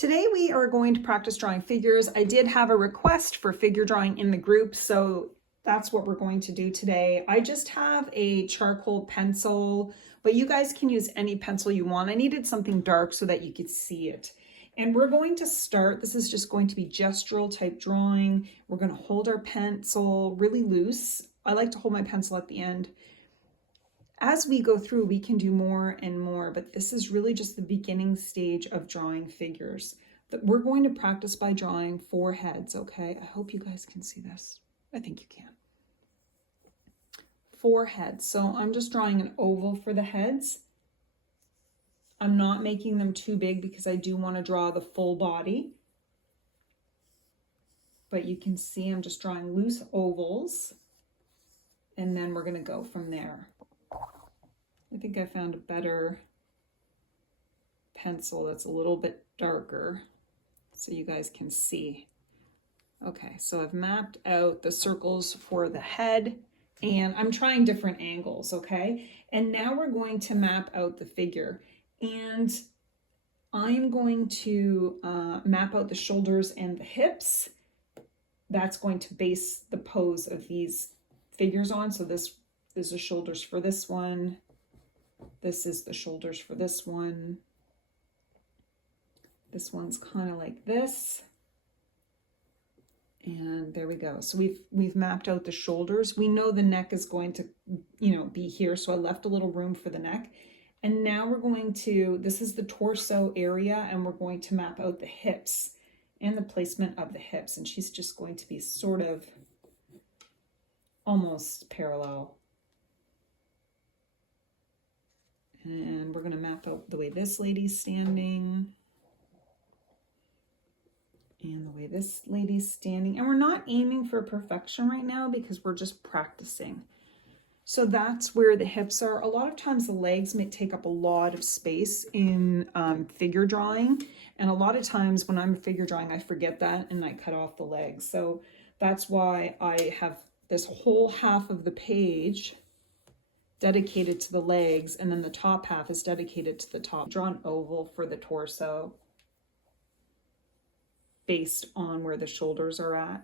Today we are going to practice drawing figures. I did have a request for figure drawing in the group, so that's what we're going to do today. I just have a charcoal pencil, but you guys can use any pencil you want. I needed something dark so that you could see it. And we're going to start, this is just going to be gestural type drawing. We're going to hold our pencil really loose. I like to hold my pencil at the end. As we go through, we can do more and more, but this is really just the beginning stage of drawing figures. We're going to practice by drawing 4 heads, okay? I hope you guys can see this. I think you can. 4 heads. So I'm just drawing an oval for the heads. I'm not making them too big because I do want to draw the full body. But you can see I'm just drawing loose ovals, and then we're going to go from there. I think I found a better pencil that's a little bit darker so you guys can see. Okay, so I've mapped out the circles for the head and I'm trying different angles, okay? And now we're going to map out the figure, and I'm going to map out the shoulders and the hips. That's going to base the pose of these figures on. So this is the shoulders for this one. This is the shoulders for this one. This one's kind of like this. And there we go. So we've mapped out the shoulders. We know the neck is going to, be here. So I left a little room for the neck. And now we're going to, this is the torso area, and we're going to map out the hips and the placement of the hips. And she's just going to be sort of almost parallel. And we're going to map out the way this lady's standing and the way this lady's standing. And we're not aiming for perfection right now because we're just practicing. So that's where the hips are. A lot of times the legs may take up a lot of space in figure drawing. And a lot of times when I'm figure drawing, I forget that and I cut off the legs. So that's why I have this whole half of the page dedicated to the legs, and then the top half is dedicated to the top. Draw an oval for the torso based on where the shoulders are at.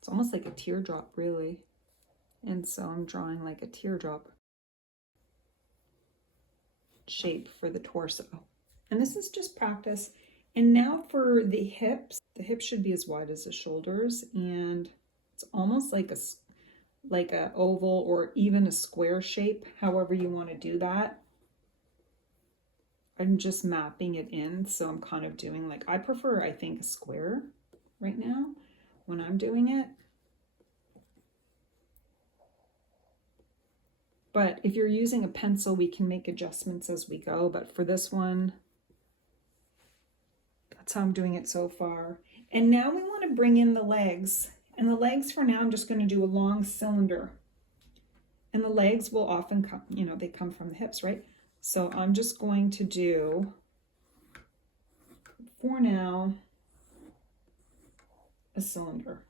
It's almost like a teardrop, really. And so I'm drawing like a teardrop shape for the torso. And this is just practice. And now for the hips should be as wide as the shoulders, and it's almost like a oval or even a square shape, however you want to do that. I'm just mapping it in, so I'm kind of doing I prefer, I think, a square right now when I'm doing it. But if you're using a pencil, we can make adjustments as we go. But for this one, that's how I'm doing it so far. And now we want to bring in the legs. And the legs for now, I'm just going to do a long cylinder. And the legs will often come, they come from the hips, right? So I'm just going to do, for now, a cylinder.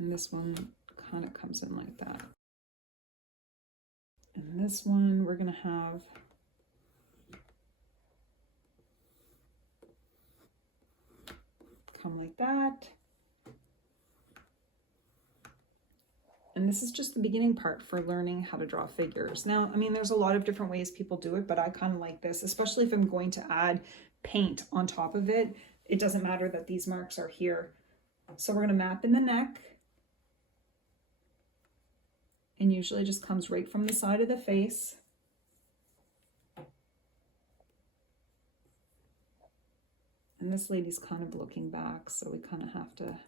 And this one kind of comes in like that. And this one, we're going to have come like that. And this is just the beginning part for learning how to draw figures. Now, there's a lot of different ways people do it, but I kind of like this, especially if I'm going to add paint on top of it. It doesn't matter that these marks are here. So we're going to map in the neck. And usually it just comes right from the side of the face. And this lady's kind of looking back, so we kind of have to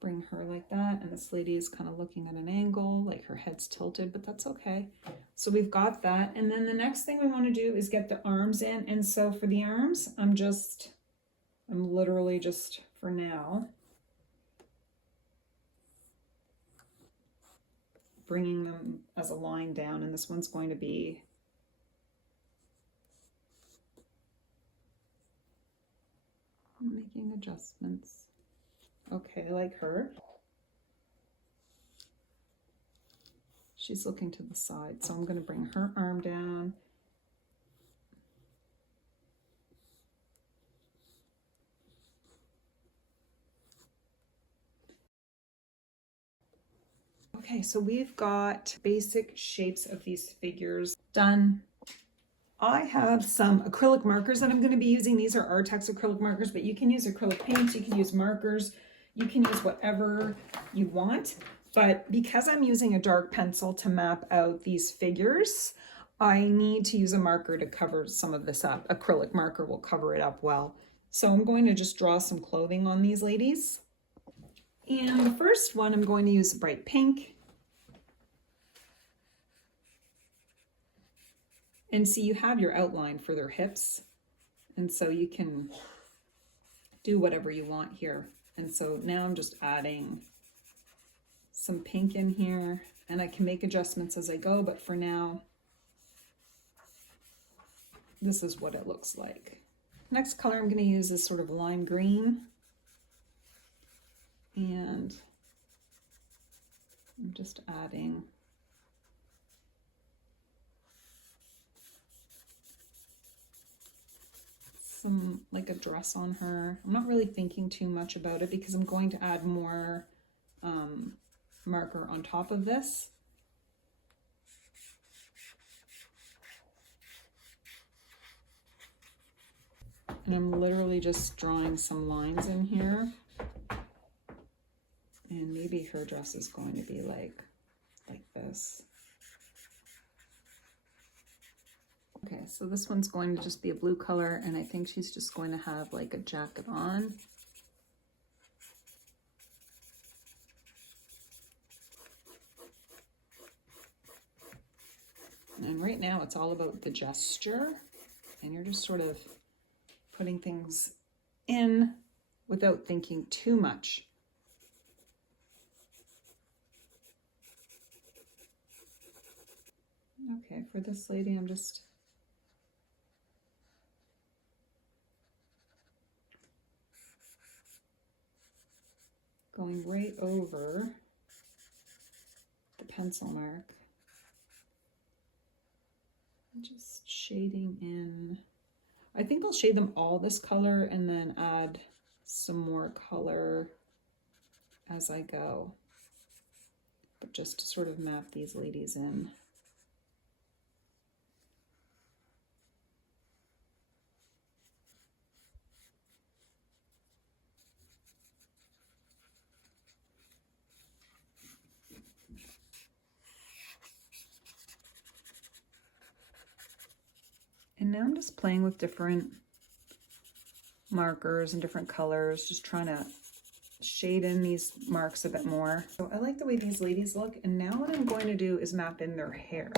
bring her like that. And this lady is kind of looking at an angle, like her head's tilted, but that's okay. So we've got that. And then the next thing we want to do is get the arms in. And so for the arms, I'm literally just, for now, bringing them as a line down. And this one's going to be making adjustments. Okay, like her. She's looking to the side, so I'm going to bring her arm down. Okay, so we've got basic shapes of these figures done. I have some acrylic markers that I'm going to be using. These are Artex acrylic markers, but you can use acrylic paints, you can use markers, you can use whatever you want. But because I'm using a dark pencil to map out these figures, I need to use a marker to cover some of this up. Acrylic marker will cover it up well. So I'm going to just draw some clothing on these ladies. And the first one, I'm going to use bright pink. And see, you have your outline for their hips. And so you can do whatever you want here. And so now I'm just adding some pink in here, and I can make adjustments as I go, but for now, this is what it looks like. Next color I'm going to use is sort of lime green. And I'm just adding some, like a dress on her. I'm not really thinking too much about it because I'm going to add more marker on top of this. And I'm literally just drawing some lines in here. And maybe her dress is going to be like this. Okay, so this one's going to just be a blue color, and I think she's just going to have like a jacket on. And right now it's all about the gesture, and you're just sort of putting things in without thinking too much. Okay, for this lady, I'm just going right over the pencil mark. Just shading in. I think I'll shade them all this color and then add some more color as I go, but just to sort of map these ladies in. And now I'm just playing with different markers and different colors, just trying to shade in these marks a bit more. So I like the way these ladies look, and now what I'm going to do is map in their hair.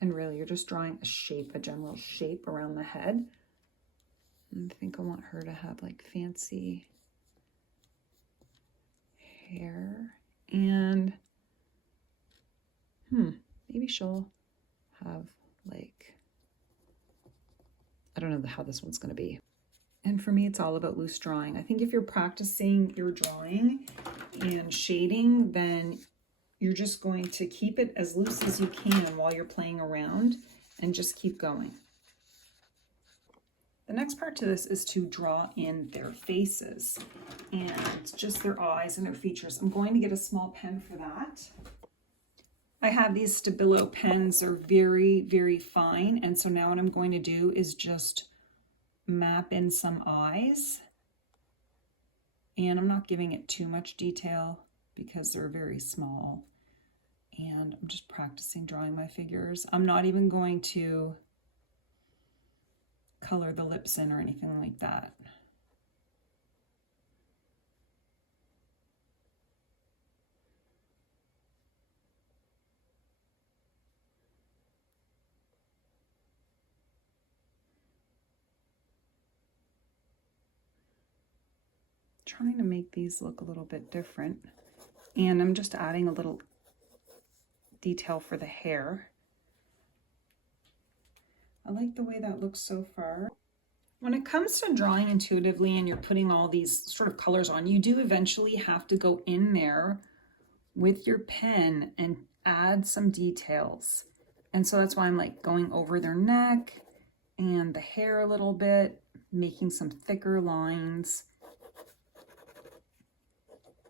And really, you're just drawing a shape, a general shape around the head. And I think I want her to have like fancy hair, and maybe she'll have like, I don't know how this one's going to be. And for me, it's all about loose drawing. I think if you're practicing your drawing and shading, then you're just going to keep it as loose as you can while you're playing around and just keep going. The next part to this is to draw in their faces and just their eyes and their features. I'm going to get a small pen for that. I have these Stabilo pens. They're very, very fine. And so now what I'm going to do is just map in some eyes. And I'm not giving it too much detail because they're very small. And I'm just practicing drawing my figures. I'm not even going to color the lips in or anything like that. Trying to make these look a little bit different. And I'm just adding a little detail for the hair. I like the way that looks so far. When it comes to drawing intuitively and you're putting all these sort of colors on, you do eventually have to go in there with your pen and add some details. And so that's why I'm like going over their neck and the hair a little bit, making some thicker lines.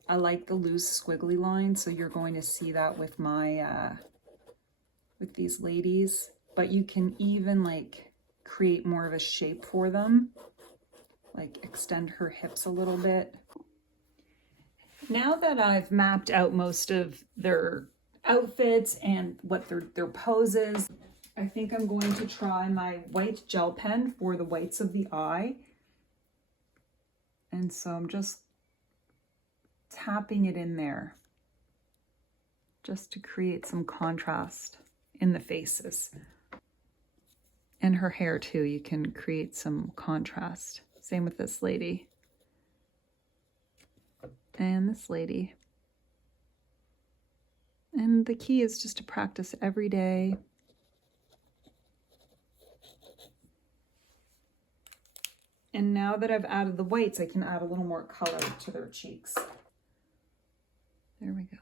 I like the loose squiggly lines, so you're going to see that with my, with these ladies, but you can even like create more of a shape for them, like extend her hips a little bit. Now that I've mapped out most of their outfits and what their poses, I think I'm going to try my white gel pen for the whites of the eye. And so I'm just tapping it in there just to create some contrast in the faces. And her hair too, you can create some contrast. Same with this lady. And this lady. And the key is just to practice every day. And now that I've added the whites, I can add a little more color to their cheeks. There we go.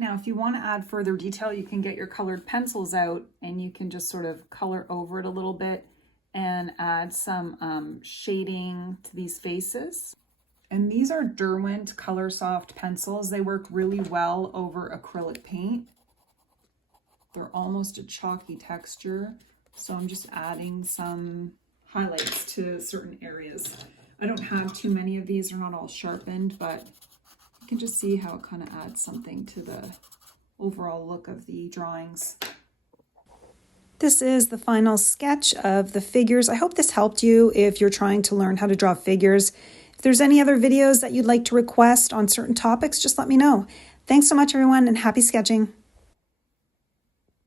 Now, if you want to add further detail, you can get your colored pencils out and you can just sort of color over it a little bit and add some shading to these faces. And these are Derwent Color Soft pencils. They work really well over acrylic paint. They're almost a chalky texture. So I'm just adding some highlights to certain areas. I don't have too many of these, they're not all sharpened, but you can just see how it kind of adds something to the overall look of the drawings. This is the final sketch of the figures. I hope this helped you if you're trying to learn how to draw figures. If there's any other videos that you'd like to request on certain topics, just let me know. Thanks so much, everyone, and happy sketching.